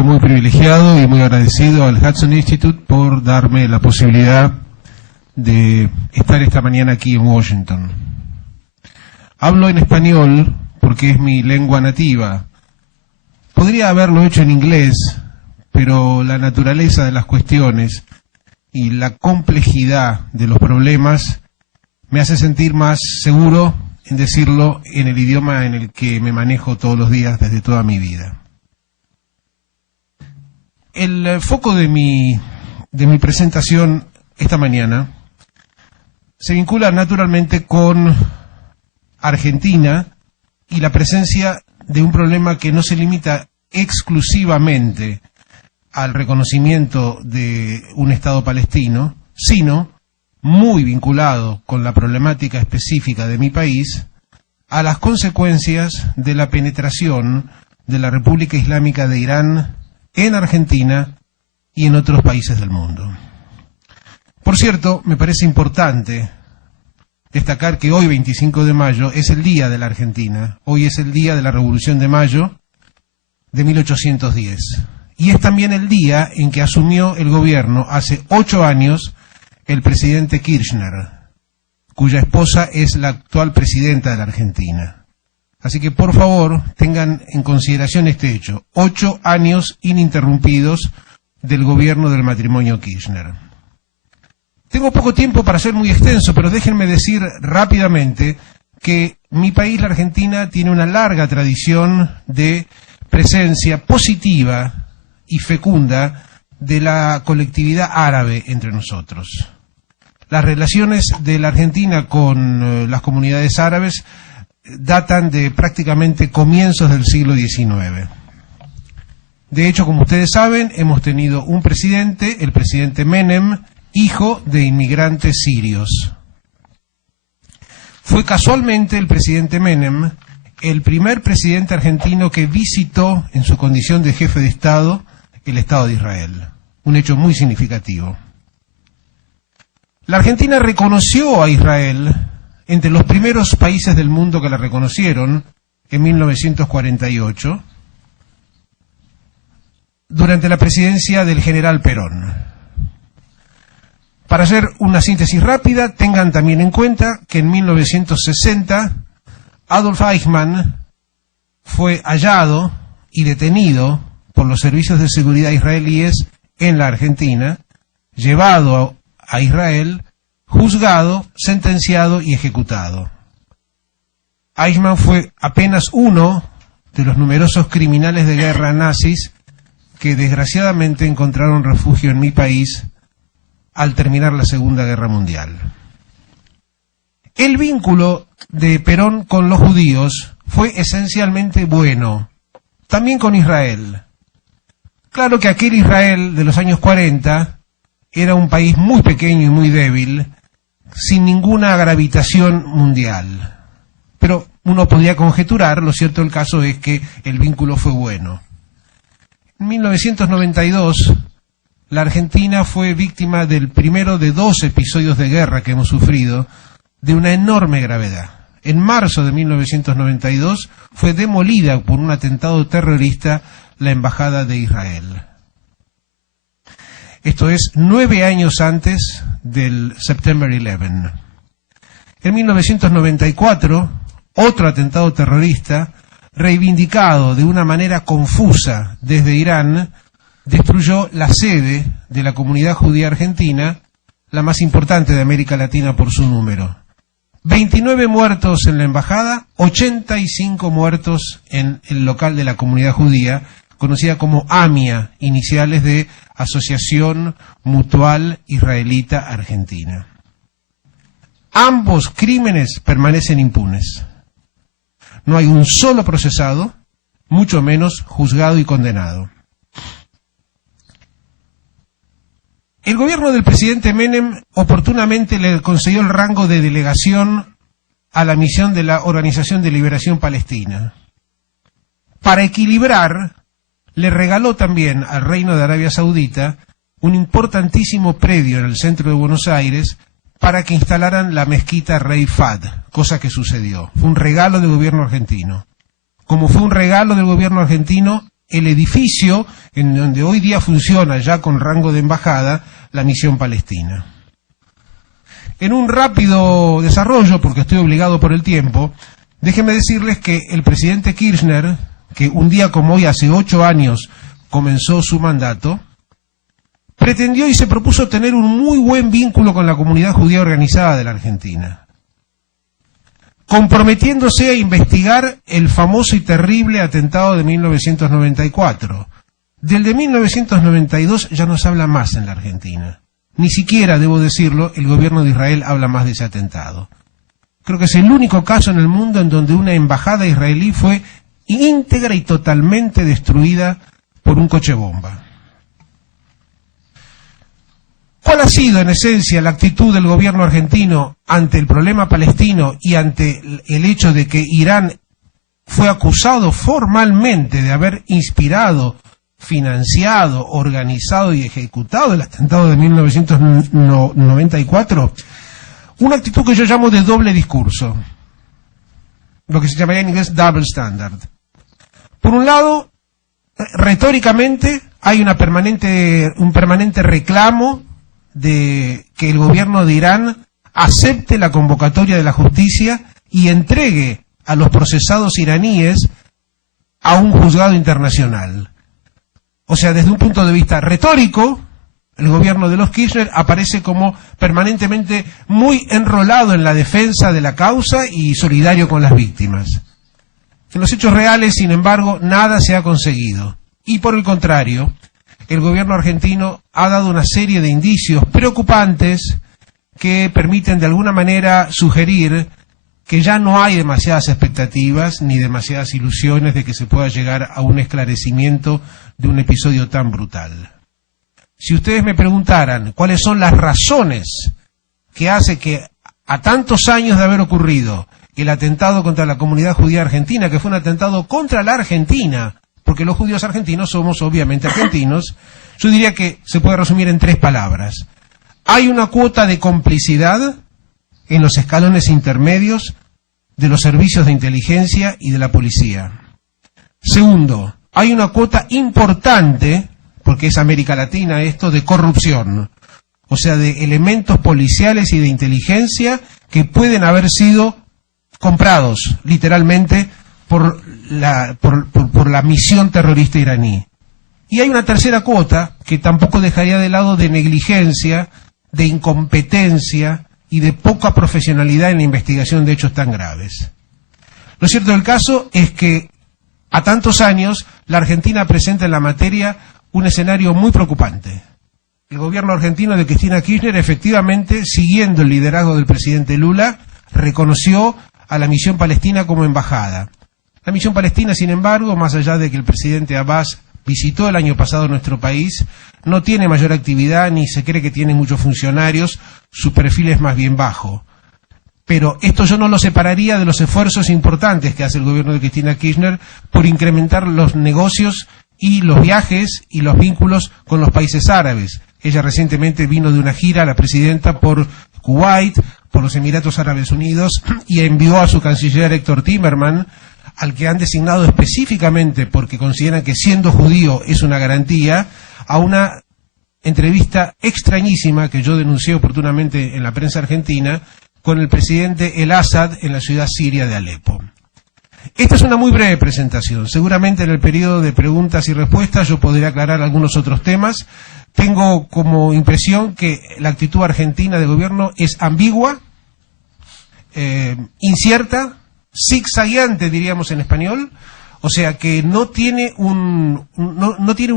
siento muy privilegiado y muy agradecido al Hudson Institute por darme la posibilidad de estar esta mañana aquí en Washington. Hablo en español porque es mi lengua nativa. Podría haberlo hecho en inglés, pero la naturaleza de las cuestiones y la complejidad de los problemas me hace sentir más seguro en decirlo en el idioma en el que me manejo todos los días desde toda mi vida. El foco de mi presentación esta mañana se vincula naturalmente con Argentina y la presencia de un problema que no se limita exclusivamente al reconocimiento de un Estado palestino, sino muy vinculado con la problemática específica de mi país, a las consecuencias de la penetración de la República Islámica de Irán en Argentina y en otros países del mundo. Por cierto, me parece importante destacar que hoy, 25 de mayo, es el día de la Argentina. Hoy es el día de la Revolución de Mayo de 1810. Y es también el día en que asumió el gobierno, hace 8 años, el presidente Kirchner, cuya esposa es la actual presidenta de la Argentina. Así que, por favor, tengan en consideración este hecho. 8 años ininterrumpidos del gobierno del matrimonio Kirchner. Tengo poco tiempo para ser muy extenso, pero déjenme decir rápidamente que mi país, la Argentina, tiene una larga tradición de presencia positiva y fecunda de la colectividad árabe entre nosotros. Las relaciones de la Argentina con las comunidades árabes datan de prácticamente comienzos del siglo XIX. De hecho, como ustedes saben, hemos tenido un presidente, el presidente Menem, hijo de inmigrantes sirios. Fue casualmente el presidente Menem el primer presidente argentino que visitó en su condición de jefe de Estado el Estado de Israel. Un hecho muy significativo. La Argentina reconoció a Israel entre los primeros países del mundo que la reconocieron en 1948 durante la presidencia del general Perón. Para hacer una síntesis rápida, tengan también en cuenta que en 1960 Adolf Eichmann fue hallado y detenido por los servicios de seguridad israelíes en la Argentina, llevado a Israel, juzgado, sentenciado y ejecutado. Eichmann fue apenas uno de los numerosos criminales de guerra nazis que desgraciadamente encontraron refugio en mi país al terminar la Segunda Guerra Mundial. El vínculo de Perón con los judíos fue esencialmente bueno, también con Israel. Claro que aquel Israel de los años 40 era un país muy pequeño y muy débil, sin ninguna gravitación mundial. Pero uno podía conjeturar, lo cierto del caso es que el vínculo fue bueno. En 1992, la Argentina fue víctima del primero de 2 episodios de guerra que hemos sufrido, de una enorme gravedad. En marzo de 1992 fue demolida por un atentado terrorista la embajada de Israel. Esto es 9 años antes del September 11. En 1994, otro atentado terrorista, reivindicado de una manera confusa desde Irán, destruyó la sede de la comunidad judía argentina, la más importante de América Latina por su número. 29 muertos en la embajada, 85 muertos en el local de la comunidad judía, conocida como AMIA, iniciales de Asociación Mutual Israelita Argentina. Ambos crímenes permanecen impunes. No hay un solo procesado, mucho menos juzgado y condenado. El gobierno del presidente Menem oportunamente le concedió el rango de delegación a la misión de la Organización de Liberación Palestina. Para equilibrar, le regaló también al Reino de Arabia Saudita un importantísimo predio en el centro de Buenos Aires para que instalaran la mezquita Rey Fahd, cosa que sucedió. Fue un regalo del gobierno argentino. Como fue un regalo del gobierno argentino el edificio en donde hoy día funciona ya con rango de embajada la misión palestina. En un rápido desarrollo, porque estoy obligado por el tiempo, déjenme decirles que el presidente Kirchner, que un día como hoy, hace 8 años, comenzó su mandato, pretendió y se propuso tener un muy buen vínculo con la comunidad judía organizada de la Argentina, comprometiéndose a investigar el famoso y terrible atentado de 1994. Del de 1992 ya no se habla más en la Argentina. Ni siquiera, debo decirlo, el gobierno de Israel habla más de ese atentado. Creo que es el único caso en el mundo en donde una embajada israelí fue íntegra y totalmente destruida por un coche bomba. ¿Cuál ha sido, en esencia, la actitud del gobierno argentino ante el problema palestino y ante el hecho de que Irán fue acusado formalmente de haber inspirado, financiado, organizado y ejecutado el atentado de 1994? Una actitud que yo llamo de doble discurso, lo que se llamaría en inglés double standard. Por un lado, retóricamente hay un permanente reclamo de que el gobierno de Irán acepte la convocatoria de la justicia y entregue a los procesados iraníes a un juzgado internacional. O sea, desde un punto de vista retórico, el gobierno de los Kirchner aparece como permanentemente muy enrolado en la defensa de la causa y solidario con las víctimas. En los hechos reales, sin embargo, nada se ha conseguido. Y por el contrario, el gobierno argentino ha dado una serie de indicios preocupantes que permiten de alguna manera sugerir que ya no hay demasiadas expectativas ni demasiadas ilusiones de que se pueda llegar a un esclarecimiento de un episodio tan brutal. Si ustedes me preguntaran cuáles son las razones que hace que a tantos años de haber ocurrido el atentado contra la comunidad judía argentina, que fue un atentado contra la Argentina, porque los judíos argentinos somos obviamente argentinos, yo diría que se puede resumir en 3 palabras. Hay una cuota de complicidad en los escalones intermedios de los servicios de inteligencia y de la policía. Segundo, hay una cuota importante, porque es América Latina esto, de corrupción, o sea, de elementos policiales y de inteligencia que pueden haber sido comprados, literalmente, por la misión terrorista iraní. Y hay una tercera cuota que tampoco dejaría de lado de negligencia, de incompetencia y de poca profesionalidad en la investigación de hechos tan graves. Lo cierto del caso es que a tantos años la Argentina presenta en la materia un escenario muy preocupante. El gobierno argentino de Cristina Kirchner, efectivamente, siguiendo el liderazgo del presidente Lula, reconoció a la misión palestina como embajada. La misión palestina, sin embargo, más allá de que el presidente Abbas visitó el año pasado nuestro país, no tiene mayor actividad ni se cree que tiene muchos funcionarios, su perfil es más bien bajo. Pero esto yo no lo separaría de los esfuerzos importantes que hace el gobierno de Cristina Kirchner por incrementar los negocios y los viajes y los vínculos con los países árabes. Ella recientemente vino de una gira, la presidenta, por Kuwait, por los Emiratos Árabes Unidos, y envió a su canciller Héctor Timerman, al que han designado específicamente porque consideran que siendo judío es una garantía, a una entrevista extrañísima que yo denuncié oportunamente en la prensa argentina con el presidente El Assad en la ciudad siria de Alepo. Esta es una muy breve presentación. Seguramente en el periodo de preguntas y respuestas yo podré aclarar algunos otros temas. Tengo como impresión que la actitud argentina de gobierno es ambigua, incierta, zigzagueante, diríamos en español, o sea que no tiene un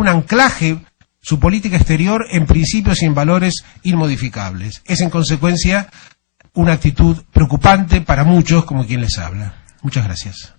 anclaje su política exterior en principios y en valores inmodificables. Es en consecuencia una actitud preocupante para muchos como quien les habla. Muchas gracias.